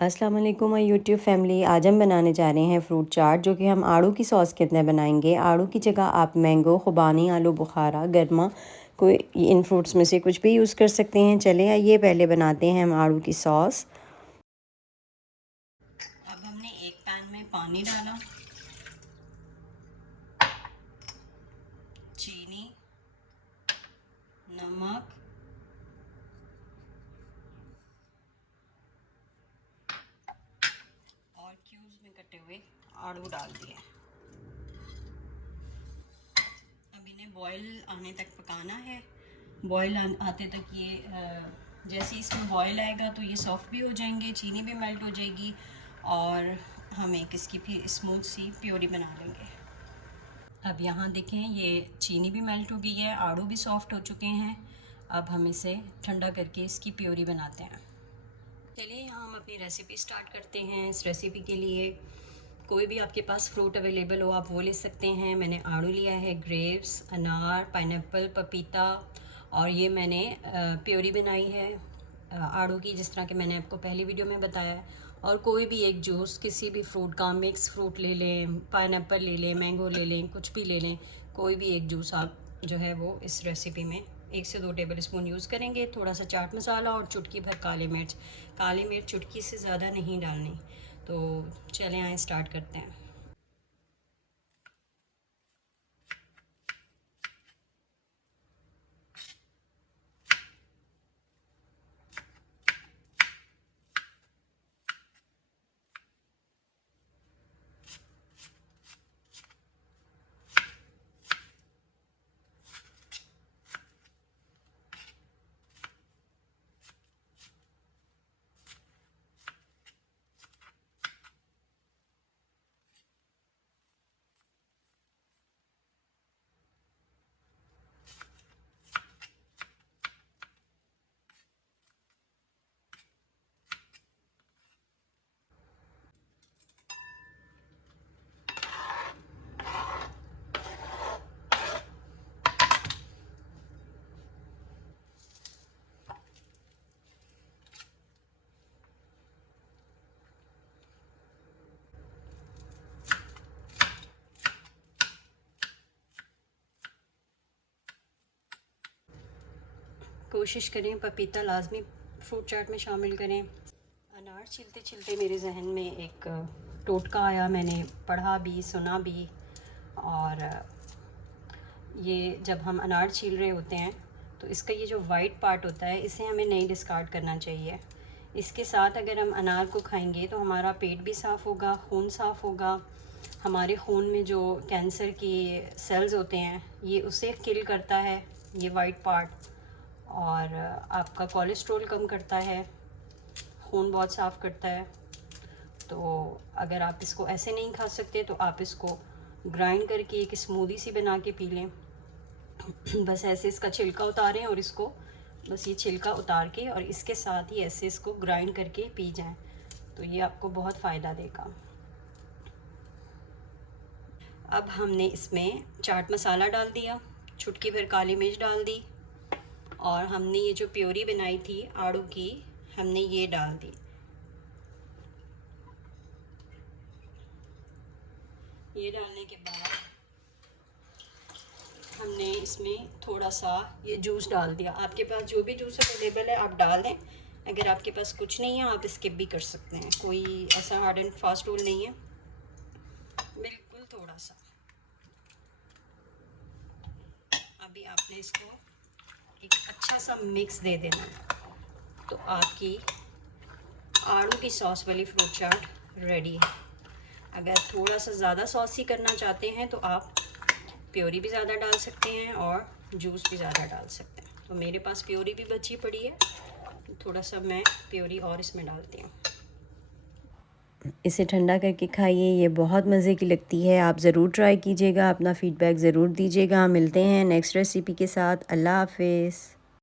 अस्सलाम वालेकुम my YouTube family. आज हम बनाने जा रहे हैं फ्रूट चाट, जो कि हम आड़ू की सॉस के अंदर बनाएंगे। आड़ू की जगह आप मैंगो, खुबानी, आलू बुखारा, गरमा कोई इन फ्रूट्स में से कुछ भी यूज़ कर सकते हैं। चले आइए पहले बनाते हैं हम आड़ू की सॉस। अब हमने एक पैन में पानी डाला, चीनी, नमक, और क्यूब्स में कटे हुए आड़ू डाल दिए। अब इन्हें बॉईल आने तक पकाना है। बॉईल आते तक ये जैसे इसमें बॉईल आएगा तो ये सॉफ्ट भी हो जाएंगे, चीनी भी मेल्ट हो जाएगी और हम एक इसकी फिर स्मूथ सी प्योरी बना लेंगे। अब यहाँ देखें, ये चीनी भी मेल्ट हो गई है, आड़ू भी सॉफ्ट हो चुके हैं। अब हम इसे ठंडा करके इसकी प्योरी बनाते हैं। चलिए यहाँ हम अपनी रेसिपी स्टार्ट करते हैं। इस रेसिपी के लिए कोई भी आपके पास फ्रूट अवेलेबल हो आप वो ले सकते हैं। मैंने आड़ू लिया है, ग्रेप्स, अनार, पाइनएप्पल, पपीता, और ये मैंने प्योरी बनाई है आड़ू की, जिस तरह के मैंने आपको पहली वीडियो में बताया है। और कोई भी एक जूस किसी भी फ्रूट का, मिक्स फ्रूट ले लें, पाइनएप्पल ले लें, मैंगो ले लें, कुछ भी ले लें, कोई भी एक जूस आप जो है वो इस रेसिपी में 1 से 2 टेबल स्पून यूज़ करेंगे। थोड़ा सा चाट मसाला और चुटकी भर काली मिर्च। काली मिर्च चुटकी से ज़्यादा नहीं डालनी। तो चलें आए स्टार्ट करते हैं। कोशिश करें पपीता लाजमी फ्रूट चाट में शामिल करें। अनार छिलते छिलते मेरे जहन में एक टोटका आया, मैंने पढ़ा भी सुना भी। और ये जब हम अनार छील रहे होते हैं तो इसका ये जो वाइट पार्ट होता है इसे हमें नहीं डिस्कार्ड करना चाहिए। इसके साथ अगर हम अनार को खाएंगे तो हमारा पेट भी साफ़ होगा, खून साफ़ होगा। हमारे खून में जो कैंसर की सेल्स होते हैं ये उसे किल करता है ये वाइट पार्ट, और आपका कोलेस्ट्रॉल कम करता है, खून बहुत साफ़ करता है। तो अगर आप इसको ऐसे नहीं खा सकते तो आप इसको ग्राइंड करके एक स्मूदी सी बना के पी लें। बस ऐसे इसका छिलका उतारें और इसको बस ये छिलका उतार के और इसके साथ ही ऐसे इसको ग्राइंड करके पी जाएं, तो ये आपको बहुत फ़ायदा देगा। अब हमने इसमें चाट मसाला डाल दिया, चुटकी भर काली मिर्च डाल दी, और हमने ये जो प्योरी बनाई थी आड़ू की हमने ये डाल दी। ये डालने के बाद हमने इसमें थोड़ा सा ये जूस डाल दिया। आपके पास जो भी जूस अवेलेबल है आप डाल दें। अगर आपके पास कुछ नहीं है आप स्किप भी कर सकते हैं, कोई ऐसा हार्ड एंड फास्ट रूल नहीं है, बिल्कुल थोड़ा सा। अभी आपने इसको एक अच्छा सा मिक्स दे देना, तो आपकी आड़ू की सॉस वाली फ्रूट चाट रेडी है। अगर थोड़ा सा ज़्यादा सॉसी करना चाहते हैं तो आप प्योरी भी ज़्यादा डाल सकते हैं और जूस भी ज़्यादा डाल सकते हैं। तो मेरे पास प्योरी भी बची पड़ी है, थोड़ा सा मैं प्योरी और इसमें डालती हूँ। इसे ठंडा करके खाइए, ये बहुत मज़े की लगती है। आप ज़रूर ट्राई कीजिएगा, अपना फ़ीडबैक ज़रूर दीजिएगा। मिलते हैं नेक्स्ट रेसिपी के साथ। अल्लाह हाफ़िज़।